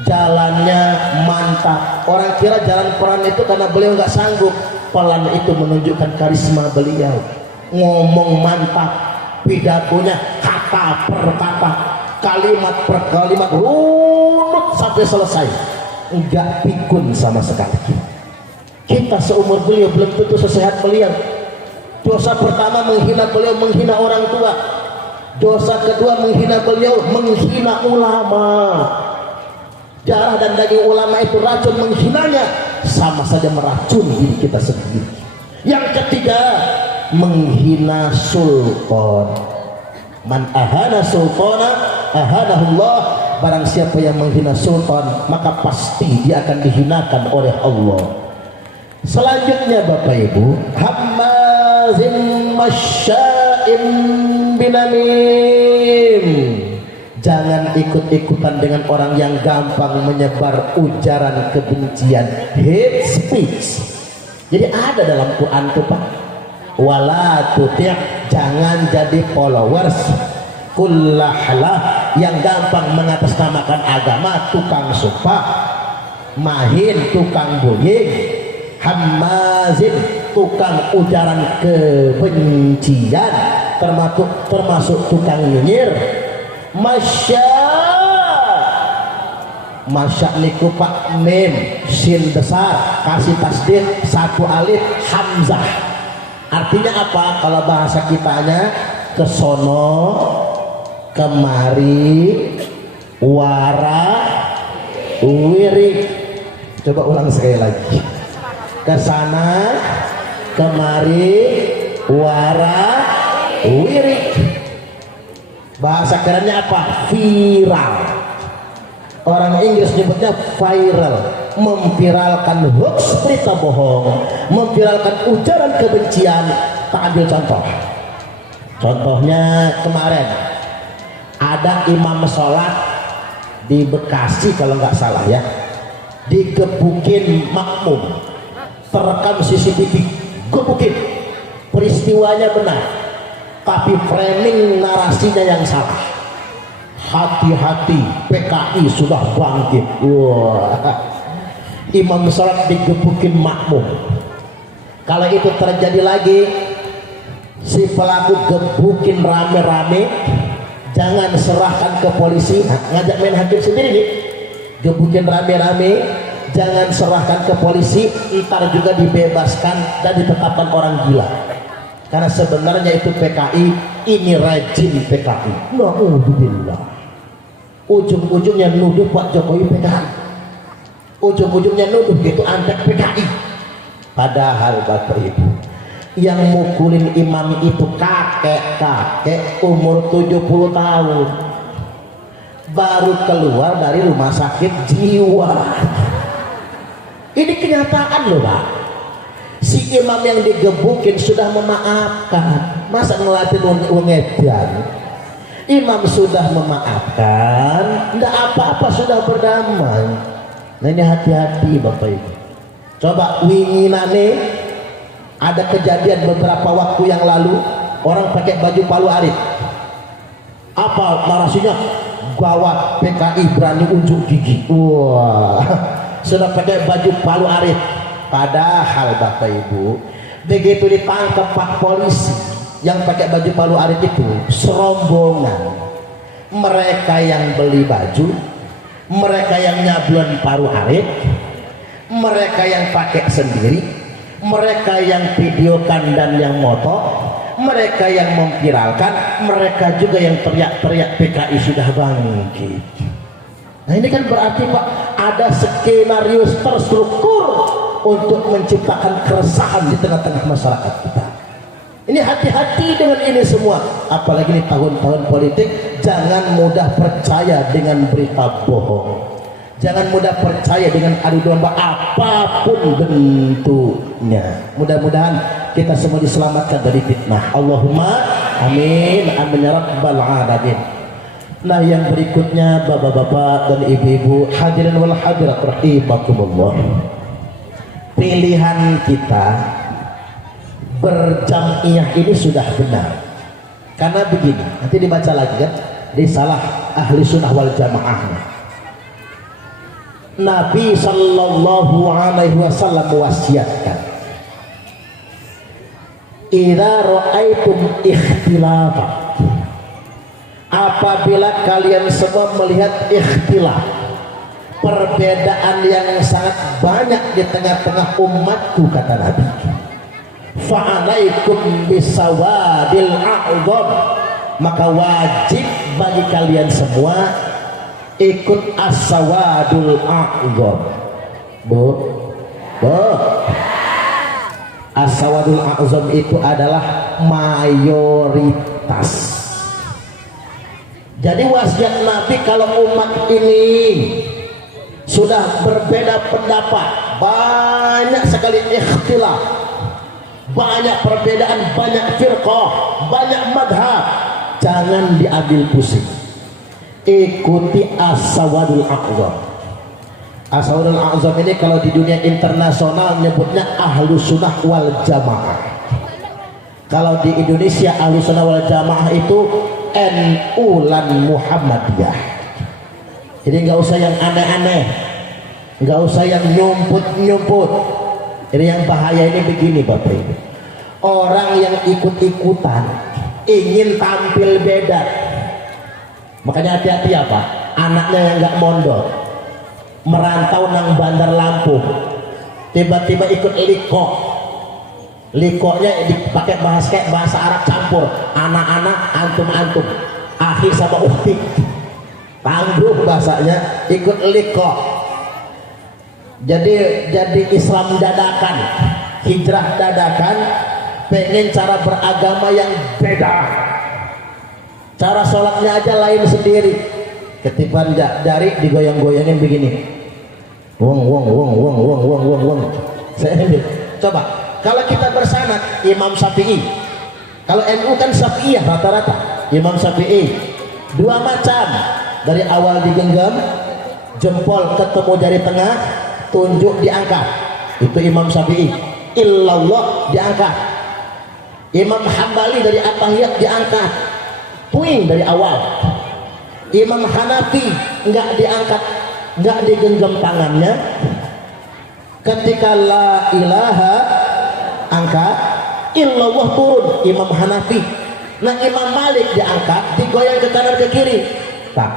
jalannya mantap. Orang kira jalan peran itu karena beliau nggak sanggup. Pelan itu menunjukkan karisma beliau. Ngomong mantap, pidatonya kata per kata, kalimat per kalimat runut sampai selesai, enggak pikun sama sekali. Kita seumur beliau belum tentu sesehat beliau. Dosa pertama menghina beliau, menghina orang tua. Dosa kedua menghina beliau, menghina ulama. Darah dan daging ulama itu racun, menghinanya sama saja meracuni diri kita sendiri. Yang ketiga, menghina sultan. Man ahana sultana ahanahullah. Barang siapa yang menghina sultan, maka pasti dia akan dihinakan oleh Allah. Selanjutnya Bapak Ibu, hammazin masya'in binamim. Jangan ikut-ikutan dengan orang yang gampang menyebar ujaran kebencian, hate speech. Jadi ada dalam Quran tuh Pak, wala tuti', jangan jadi followers kullahlah, yang gampang mengatasnamakan agama, tukang sumpah, mahin, tukang bunyi, hammazin, tukang ujaran kebencian, termasuk tukang nyinyir. Masya niku Pak, mim sin besar kasih tasdid satu alif hamzah. Artinya apa kalau bahasa kitanya? Kesono kemari wara wirik. Coba ulang sekali lagi. Kesana kemari wara wirik. Bahasa kerennya apa? Viral. Orang Inggris nyebutnya viral, memviralkan hoax, berita bohong, memviralkan ujaran kebencian. Tak ambil contoh. Contohnya kemarin ada imam sholat di Bekasi kalau nggak salah ya, digebukin makmum, terekam CCTV, gebukin. Peristiwanya benar, tapi framing narasinya yang salah. Hati-hati, PKI sudah bangkit. Wah, imam sholat digebukin makmum. Kalau itu terjadi lagi, si pelaku gebukin rame-rame, jangan serahkan ke polisi. Ngajak main hakim sendiri nih, gebukin rame-rame, jangan serahkan ke polisi, ntar juga dibebaskan dan ditetapkan orang gila. Karena sebenarnya itu PKI, ini rejim PKI. Na'udzubillah. Ujung-ujungnya nuduh Pak Jokowi PKI, ujung-ujungnya nuduh itu antek PKI. Padahal Bapak Ibu, yang mukulin imam itu kakek-kakek umur 70 tahun, baru keluar dari rumah sakit jiwa. Ini kenyataan loh Pak. Si imam yang digebukin sudah memaafkan, masa ngelatih ngedan. Imam sudah memaafkan, tidak apa-apa, sudah berdamai. Nah ini hati-hati Bapak Ibu. Coba winginane ada kejadian beberapa waktu yang lalu, orang pakai baju palu arit. Apa narasinya? Gawat, PKI berani unjuk gigi. Wah, sudah pakai baju palu arit. Padahal Bapak Ibu, begitu ditangkap Pak polisi yang pakai baju palu arit itu, serombongan mereka yang beli baju, mereka yang nyablon palu arit, mereka yang pakai sendiri, mereka yang videokan dan yang moto, mereka yang memviralkan, mereka juga yang teriak-teriak PKI sudah bangkit. Nah ini kan berarti Pak, ada skenario terstruktur untuk menciptakan keresahan di tengah-tengah masyarakat kita. Ini hati-hati dengan ini semua, apalagi ini tahun-tahun politik. Jangan mudah percaya dengan berita bohong, jangan mudah percaya dengan adu domba apapun bentuknya. Mudah-mudahan kita semua diselamatkan dari fitnah. Allahumma amin, amin ya rabbal alamin. Nah yang berikutnya bapak-bapak dan ibu-ibu hadirin wal hadirat rahimakumullah, pilihan kita berjam'iyah ini sudah benar. Karena begini, nanti dibaca lagi kan di salah ahli sunnah wal jamaah. Nabi sallallahu alaihi wasallam mewasiatkan, idza ra'aitum ikhtilafan, apabila kalian semua melihat ikhtilaf, perbedaan yang sangat banyak di tengah-tengah umatku, kata Nabi, fa'alaikum bisawadil a'zam, maka wajib bagi kalian semua ikut as-sawadul a'zam. Bu as-sawadul a'zam itu adalah mayoritas. Jadi wasiat Nabi, kalau umat ini sudah berbeda pendapat, banyak sekali ikhtilaf, banyak perbedaan, banyak firqah, banyak madhab, jangan diambil pusing, ikuti as-sawadul a'zam. As-sawadul a'zam ini kalau di dunia internasional menyebutnya ahlu sunnah wal jamaah. Kalau di Indonesia ahlu sunnah wal jamaah itu NU lan Muhammadiyah. Jadi nggak usah yang aneh-aneh, nggak usah yang nyumput-nyumput. Jadi yang bahaya ini begini Bapak Ibu, orang yang ikut-ikutan ingin tampil beda, makanya hati-hati ya Pak, anaknya yang nggak mondok, merantau nang Bandar Lampung, tiba-tiba ikut likoknya dipakai bahasa Arab campur, anak-anak antum-antum, akhir sama ukti, tangguh bahasanya, ikut likok. Jadi Islam dadakan, hijrah dadakan, pengen cara beragama yang beda, cara sholatnya aja lain sendiri, ketiban dari digoyang-goyangin begini, wong. Saya coba, kalau kita bersanad Imam Syafi'i, kalau NU kan Syafi'iyah rata-rata, Imam Syafi'i dua macam, dari awal digenggam, jempol ketemu jari tengah, tunjuk diangkat, itu Imam Syafi'i. Illallah diangkat. Imam Hambali dari at-tahiyat diangkat, puing dari awal. Imam Hanafi enggak diangkat, enggak digenggam tangannya. Ketika la ilaha angkat, illallah turun, Imam Hanafi. Nah Imam Malik diangkat, digoyang ke kanan ke kiri, tak.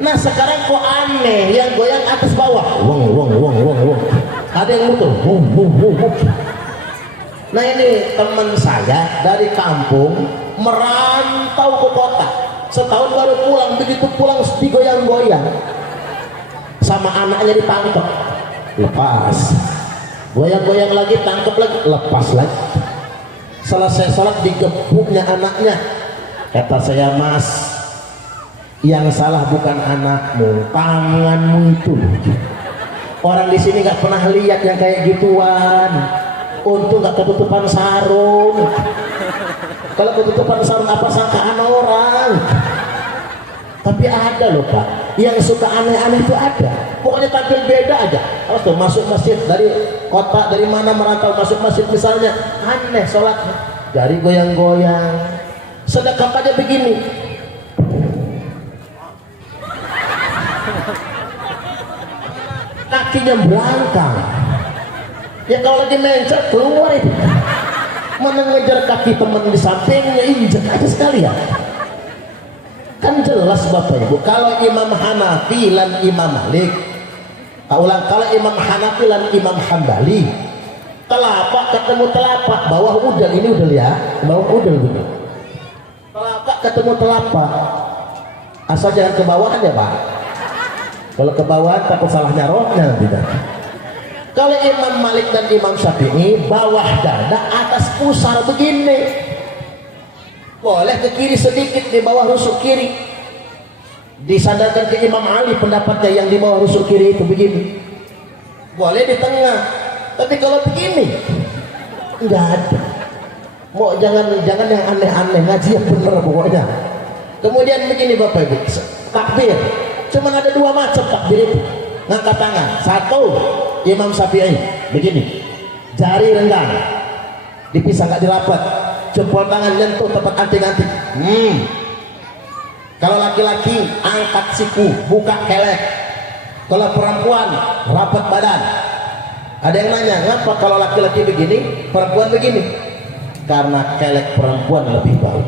Nah sekarang kok aneh, yang goyang atas bawah, wong. Ada yang muter, wong. Nah ini teman saya dari kampung merantau ke kota, setahun baru pulang, begitu pulang digoyang-goyang, sama anaknya ditangkap, lepas, goyang-goyang lagi, tangkap lagi, lepas lagi. Selesai sholat digebuknya anaknya. Kata saya, Mas, yang salah bukan anakmu, tanganmu itu. Orang di sini nggak pernah lihat yang kayak gituan. Untung nggak ketutupan sarung. Kalau ketutupan sarung apa sangkaan orang. Tapi ada loh Pak, yang suka aneh-aneh itu ada. Pokoknya tampil beda aja. Awas tuh, masuk masjid dari kota, dari mana merantau, masuk masjid misalnya, aneh sholatnya, jari goyang-goyang. Sedekap aja begini, kakinya belangkang. Ya kalau lagi mencet keluar itu, mana ngejar kaki teman di sampingnya, injek aja sekalian. Kan jelas Bapak Ibu, kalau Imam Hanafi lan Imam Malik, ulang, kalau Imam Hanafi lan Imam Hambali, telapak ketemu telapak, bawah udel, ini udel ya, bawah udel begini, telapak ketemu telapak, asal jangan ke bawahan ya Pak. Kalau ke bawahan takut salah nyarohnya tidak. Kalau Imam Malik dan Imam Syafi'i, bawah dada, atas pusar begini. Boleh ke kiri sedikit, di bawah rusuk kiri. Disandarkan ke Imam Ali pendapatnya, yang di bawah rusuk kiri itu begini. Boleh di tengah. Tapi kalau begini, enggak ada. Mau jangan yang aneh-aneh, ngaji yang bener pokoknya. Kemudian begini Bapak Ibu, takbir. Cuman ada dua macam takbir itu. Ngangkat tangan. Satu, Imam Syafi'i begini, jari renggang, dipisah nggak dirapat, jempol tangan nyentuh tempat anting-anting. Kalau laki-laki angkat siku, buka kelek. Kalau perempuan rapat badan. Ada yang nanya, ngapa kalau laki-laki begini, perempuan begini? karena kelek perempuan lebih bau.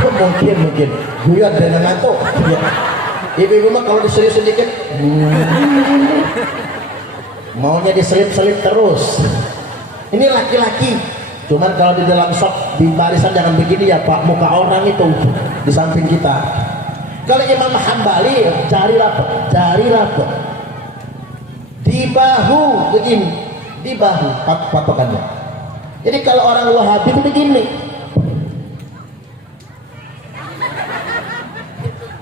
Mungkin guyon dengan ngantuk ya. Ibu-ibu mah kalau diselip sedikit maunya diselip-selip terus. Ini laki-laki, cuman kalau di dalam sok di barisan jangan begini ya Pak, muka orang itu di samping kita. Kalau Imam Hambali jari rapet di bahu begini, di bahu patokannya. Jadi kalau orang Wahabi itu begini,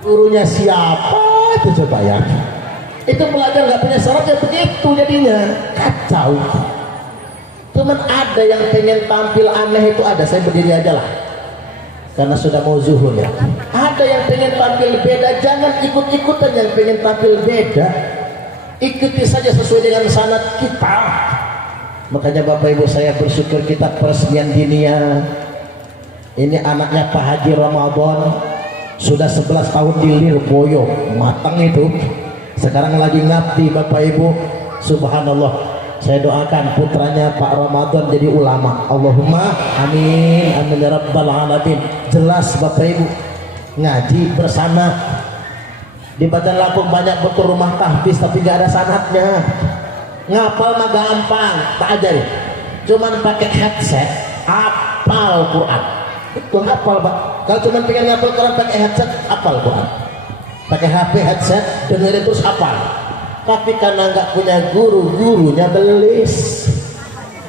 gurunya siapa itu coba ya, itu pelajar nggak punya syaratnya begitu, jadinya kacau. Cuman ada yang pengen tampil aneh itu ada, saya berdiri aja lah karena sudah mau zuhur ya. Ada yang pengen tampil beda, jangan ikut-ikutan yang pengen tampil beda, ikuti saja sesuai dengan sanad kita. Makanya Bapak Ibu saya bersyukur kita peresmian dinia ini anaknya Pak Haji Ramadan sudah 11 tahun di Lirboyo, matang itu. Sekarang lagi ngabdi Bapak Ibu, subhanallah. Saya doakan putranya Pak Ramadan jadi ulama. Allahumma amin amin ya rabbal alamin. Jelas Bapak Ibu ngaji bersama di Badan Lampung banyak betul rumah tahfiz tapi gak ada sanatnya. Ngapal mah gampang, tak ajarin. Cuman pakai headset apal Quran. Betul hafal Pak. Kalau cuma pengen ngapal Quran pakai headset, apal Quran. Pakai HP headset, dengerin terus apal. Tapi karena nggak punya guru, gurunya belis,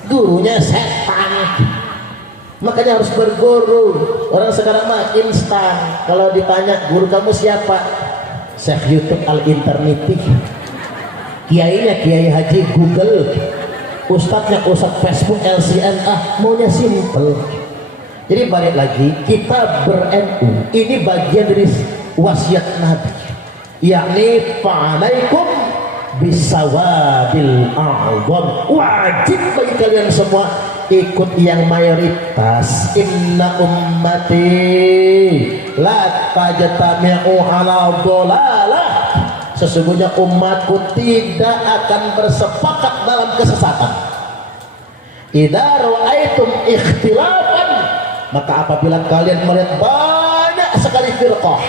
gurunya setan. Makanya harus berguru. Orang sekarang mah instan. Kalau ditanya guru kamu siapa? Syekh YouTube al-interneti. Kiainya Kiai Haji Google. Ustadznya Ustadz Facebook LCN. Maunya simple. Jadi balik lagi, kita ber-NU ini bagian dari wasiat Nabi, yakni fa'alaikum bisawadil a'zam, wajib bagi kalian semua ikut yang mayoritas. Inna ummati la tajtami'u ala dhalalah, sesungguhnya umatku tidak akan bersepakat dalam kesesatan. Idza ra'aitum ikhtilafan, maka apabila kalian melihat banyak sekali firqah,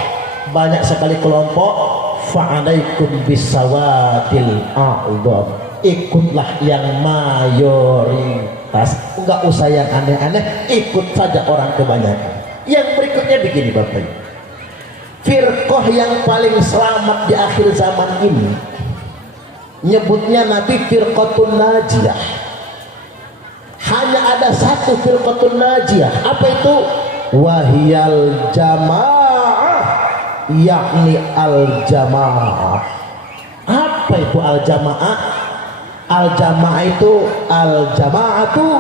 banyak sekali kelompok, fa'alaikum bisawadil a'zam, ikutlah yang mayoritas, enggak usah yang aneh-aneh, ikut saja orang kebanyakan. Yang berikutnya begini Bapak Ibu, firqah yang paling selamat di akhir zaman ini nyebutnya Nabi firqatun najiyah. Hanya ada satu firqatun najiyah, apa itu? Wahiyal jamaah, yakni al jamaah. Apa itu al jamaah? Al jamaah itu al jamaatu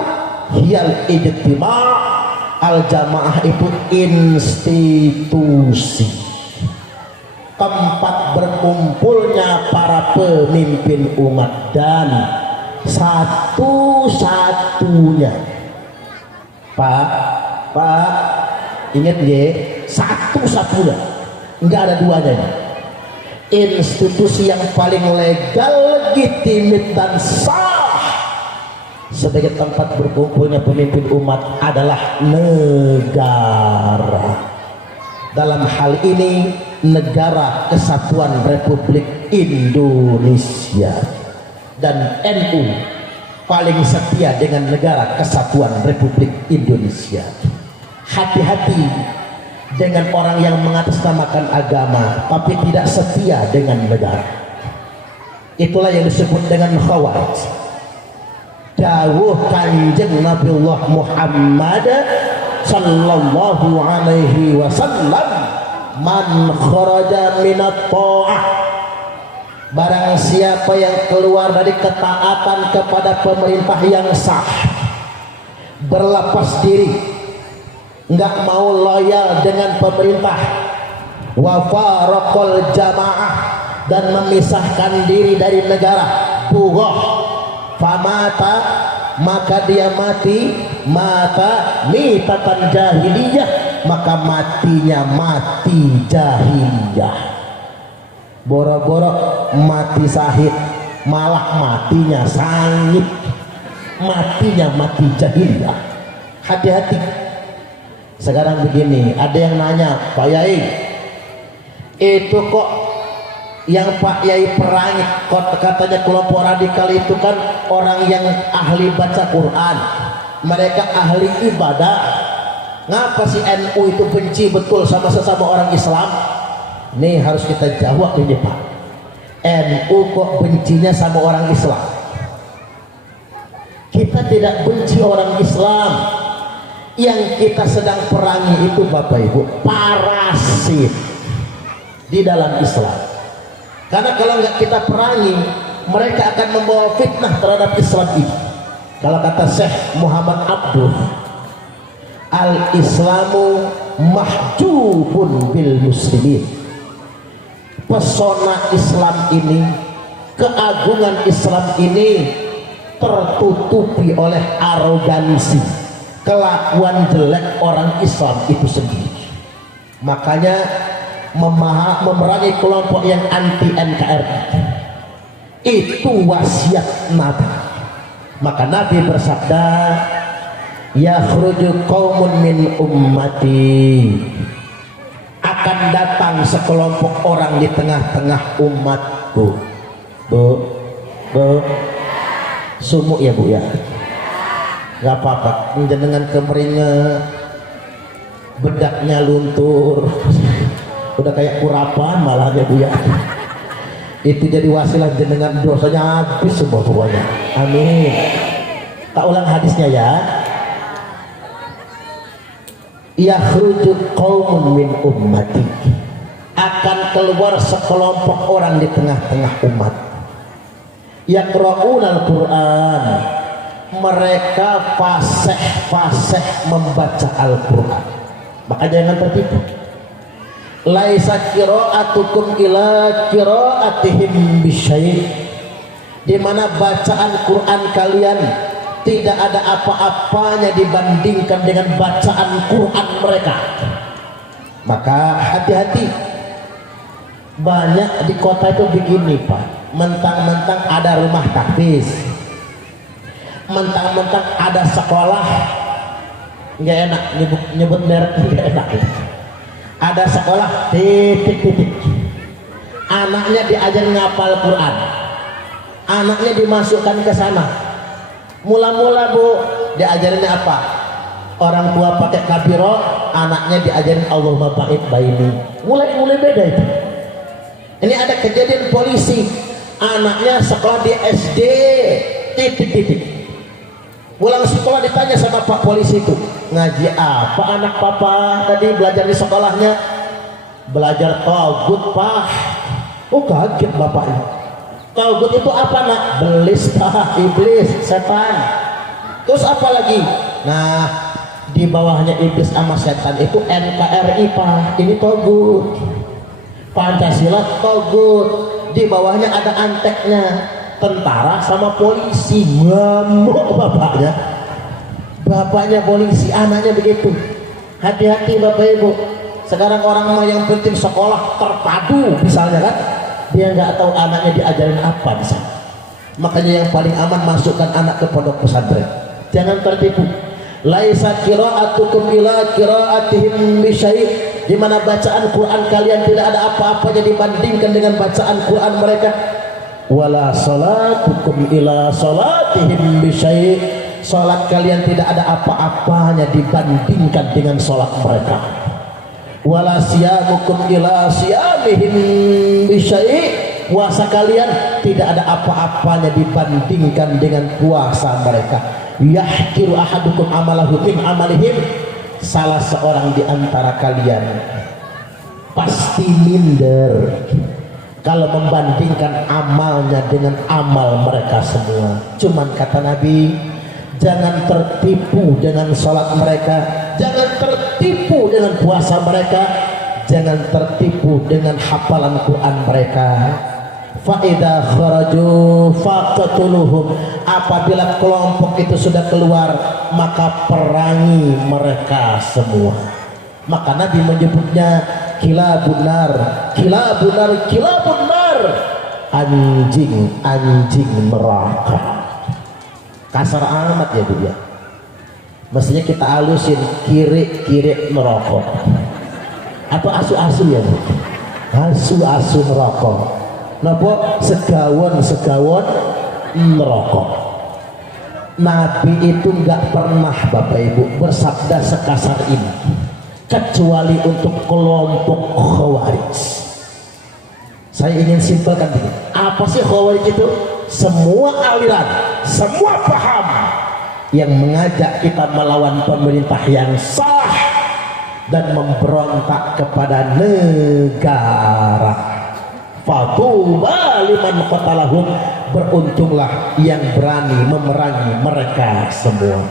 hiyal ijtima'. Al jamaah itu institusi, tempat berkumpulnya para pemimpin umat, dan satu-satunya Pak ingat ya, satu-satunya, enggak ada duanya, institusi yang paling legal, legitimit dan sah sebagai tempat berkumpulnya pemimpin umat adalah negara. Dalam hal ini Negara Kesatuan Republik Indonesia, dan NU paling setia dengan Negara Kesatuan Republik Indonesia. Hati-hati dengan orang yang mengatasnamakan agama tapi tidak setia dengan negara. Itulah yang disebut dengan khawarij. Dawuh Kanjeng Nabiullah Muhammad sallallahu alaihi wasallam, man kharaja minat ta'ah, barang siapa yang keluar dari ketaatan kepada pemerintah yang sah, berlepas diri, nggak mau loyal dengan pemerintah, wa faraqal jamaah, dan memisahkan diri dari negara, bughah, famata, maka dia mati, mata mitatan jahiliyah, maka matinya mati jahiliyah. Boro-boro mati syahid, malah matinya sangit, matinya mati jahiliyah. Hati-hati. Sekarang begini, ada yang nanya, Pak Yai, itu kok yang Pak Yai perangi, katanya kelompok radikal itu kan orang yang ahli baca Quran, mereka ahli ibadah. Ngapa si NU itu benci betul sama sesama orang Islam? Nih harus kita jawab ini Pak. NU kok bencinya sama orang Islam? Kita tidak benci orang Islam. Yang kita sedang perangi itu Bapak Ibu parasit di dalam Islam. Karena kalau nggak kita perangi, mereka akan membawa fitnah terhadap Islam ini. Kalau kata Syekh Muhammad Abdul, al-Islamu mahjubun bil muslimin. Pesona Islam ini, keagungan Islam ini tertutupi oleh arogansi, kelakuan jelek orang Islam itu sendiri. Makanya memerangi kelompok yang anti NKRI itu wasiat Nabi. Maka Nabi bersabda, yakhruju qaumun min ummati, akan datang sekelompok orang di tengah-tengah umatku. Bu sumuk ya Bu ya, nggak apa-apa, dengan kemeringet, bedaknya luntur, udah kayak kurapan malah ya Bu ya. Itu jadi wasilah jenengan, dosanya habis semua pokoknya. Amin. Tak ulang hadisnya ya. Yakhruju qaumun min ummati, akan keluar sekelompok orang di tengah-tengah umat. Yaqra'unal Qur'an, mereka fasih membaca Al-Qur'an. Maka jangan tertipu. Laisa qira'atukum ila qira'atihim bisyai', di mana bacaan Quran kalian tidak ada apa-apanya dibandingkan dengan bacaan Quran mereka. Maka hati-hati. Banyak di kota itu begini Pak, mentang-mentang ada rumah tahfiz, mentang-mentang ada sekolah, nggak enak nyebut merek, nggak enak. Ada sekolah titik-titik, anaknya diajar ngapal Quran, anaknya dimasukkan ke sana. Mula-mula Bu diajarinnya apa? Orang tua pakai kabiro, anaknya diajarin Allahumma ba'id baini. Mulai beda itu. Ini ada kejadian polisi, anaknya sekolah di SD titik-titik. Pulang sekolah ditanya sama Pak polisi itu, ngaji apa anak papa tadi belajar di sekolahnya? Belajar tauhid Pak. Oh kaget bapaknya. Tauhid itu apa nak? Belis Pak, iblis, setan. Terus apa lagi? Nah di bawahnya iblis sama setan itu NKRI Pak. Ini tauhid. Pancasila tauhid. Di bawahnya ada anteknya, tentara sama polisi. Ngamuk bapaknya polisi, anaknya begitu. Hati-hati Bapak Ibu. Sekarang orang mau yang penting sekolah terpadu misalnya kan, dia nggak tahu anaknya diajarin apa di sana. Makanya yang paling aman masukkan anak ke pondok pesantren. Jangan tertipu. Laisa qira'atukum ila qira'atihim bisyai', di mana bacaan Quran kalian tidak ada apa-apanya dibandingkan dengan bacaan Quran mereka. Wala salatukum ila salatihim bisyai', salat kalian tidak ada apa-apanya dibandingkan dengan salat mereka. Wala siyamukum ila siyamihim bisyai', puasa kalian tidak ada apa-apanya dibandingkan dengan puasa mereka. Yahkiru ahadukum amalahu min amalihim, salah seorang di antara kalian pasti minder kalau membandingkan amalnya dengan amal mereka semua. Cuman kata Nabi, jangan tertipu dengan salat mereka, jangan tertipu dengan puasa mereka, jangan tertipu dengan hafalan Quran mereka. Fa'idha kharaju faqatuluhum, apabila kelompok itu sudah keluar maka perangi mereka semua. Maka Nabi menyebutnya kilabun nar, kilabun nar, kilabun nar, anjing neraka. Kasar amat ya Bu ya. mestinya kita alusin kiri merokok atau asu-asu ya, asu-asu merokok. Napa segawon merokok. Nabi itu nggak pernah Bapak Ibu bersabda sekasar ini kecuali untuk kelompok Khawarij. Saya ingin simpelkan begini, apa sih Khawarij itu? Semua aliran, semua paham yang mengajak kita melawan pemerintah yang sah dan memberontak kepada negara. Fatuba liman qatalahum, beruntunglah yang berani memerangi mereka semua.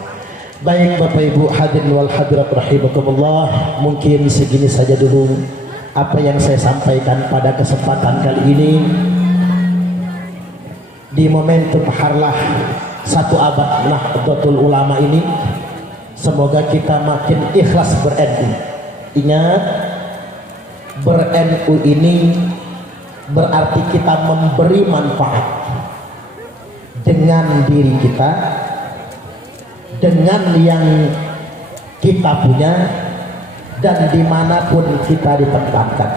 Baik Bapak Ibu hadirin wal hadirat rahimakumullah, mungkin segini saja dulu apa yang saya sampaikan pada kesempatan kali ini di momentum harlah 1 abad Nahdlatul Ulama ini. Semoga kita makin ikhlas ber-NU. Ingat, ber-NU ini berarti kita memberi manfaat dengan diri kita, dengan yang kita punya, dan dimanapun kita ditempatkan.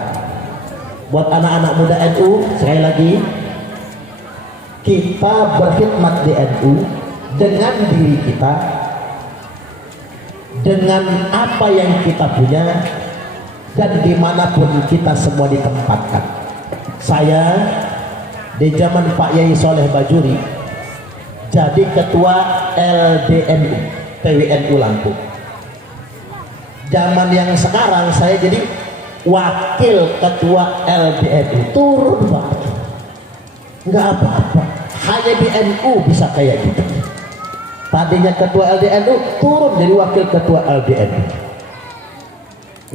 Buat anak-anak muda NU, sekali lagi, kita berkhidmat di NU dengan diri kita, dengan apa yang kita punya, dan dimanapun kita semua ditempatkan. Saya di zaman Pak Yai Soleh Bajuri jadi ketua LDNU PWNU Lampung. Zaman yang sekarang saya jadi wakil ketua LDNU. Turun Pak, nggak apa-apa, hanya di NU bisa kayak gitu. Tadinya ketua LDNU turun jadi wakil ketua LDNU,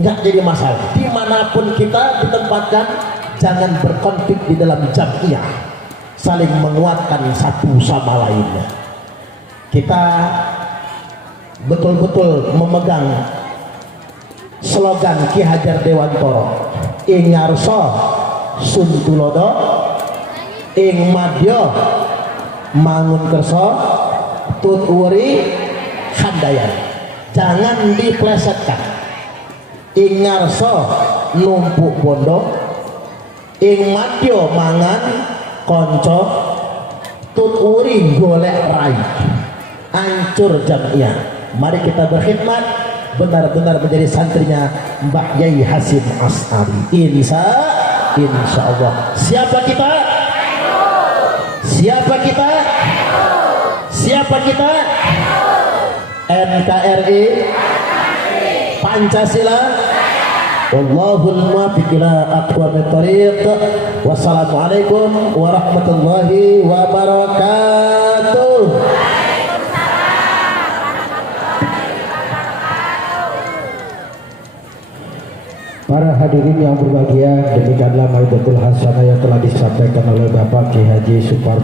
nggak jadi masalah. Dimanapun kita ditempatkan, jangan berkonflik di dalam jamiah, saling menguatkan satu sama lainnya. Kita betul-betul memegang slogan Ki Hajar Dewantara, ing ngarsa sun tulodo, ing madya mangun kersa, tut uri handayan. Jangan diplesetkan. Ing ngarsa numpuk bondo, ing madya mangan konco, tut uri golek rai. Hancur jamiah. Mari kita berkhidmat benar-benar menjadi santrinya Mbah Yai Hasyim Asy'ari. Insya Allah. Siapa kita? Siapa kita? Siapa kita? NKRI, Pancasila. Wallahul muwaffiq ila aqwamit thoriq. Wassalamualaikum warahmatullahi wabarakatuh. Para hadirin yang berbahagia, demikianlah Maidatul Hasanah yang telah disampaikan oleh Bapak Ki Haji Supardi